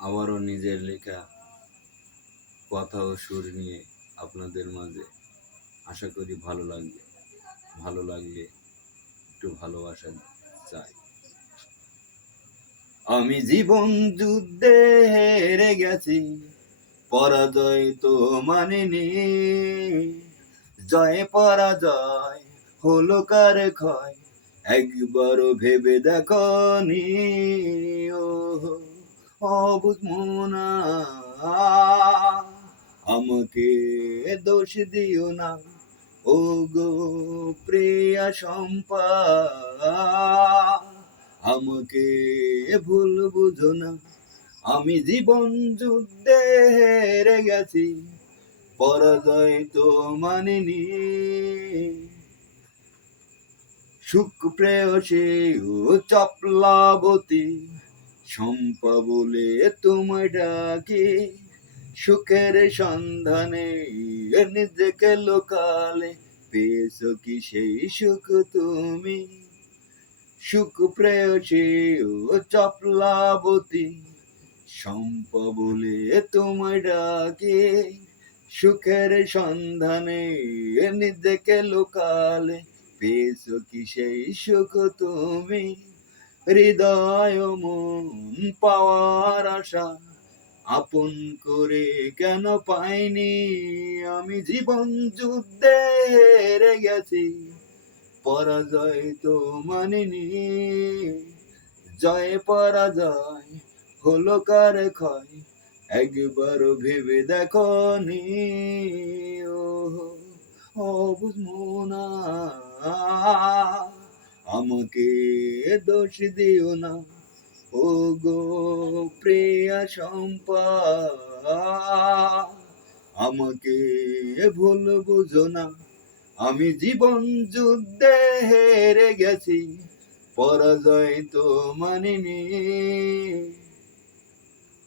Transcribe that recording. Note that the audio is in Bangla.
আবারও নিজের লেখা কথা ও সুর নিয়ে আপনাদের মাঝে। আশা করি ভালো লাগবে। ভালো লাগলে একটু ভালোবাসা চাই। আমি জীবন যুদ্ধে হেরে গেছি, পরাজয় তো মানিনি। জয় পরাজয় হলো কার ক্ষয়, একবারও ভেবে দেখনি। ও অবুঝ মনা, আমাকে দোষ দিও না, ও গো প্রিয়া সম্পা, আমাকে ভুল বুঝো না। আমি জীবন যুদ্ধে হেরে গেছি, পরাজয় তো মানিনি। সুখ প্রেয়সী ও চপলাবতী, শম্পা বলে তোমায় ডাকি। সুখের সন্ধানে নিজেকে লোকালে, পেয়েছো কি সেই সুখ তুমি? সুখ প্রেয়সী ও চপলাবতী, শম্পা বলে তোমায় ডাকি। সুখের সন্ধানে নিজেকে লোকালে, পেয়েছো কি সেই সুখ তুমি? হৃদয় মন পাওয়ার আশা আপন করে কেন পাইনি। আমি জীবন যুদ্ধে হেরে গেছি, পরাজয় তো মানিনি। জয় পরাজয় হলো কার ক্ষয়, একবারও ভেবে দেখনি। ও বুঝমোনা, আমাকে দোষ দিও না, ও গো প্রিয়া সম্পা, আমাকে ভুল বুঝো না। আমি জীবন যুদ্ধে হেরে গেছি, পরাজয় তো মানিনি।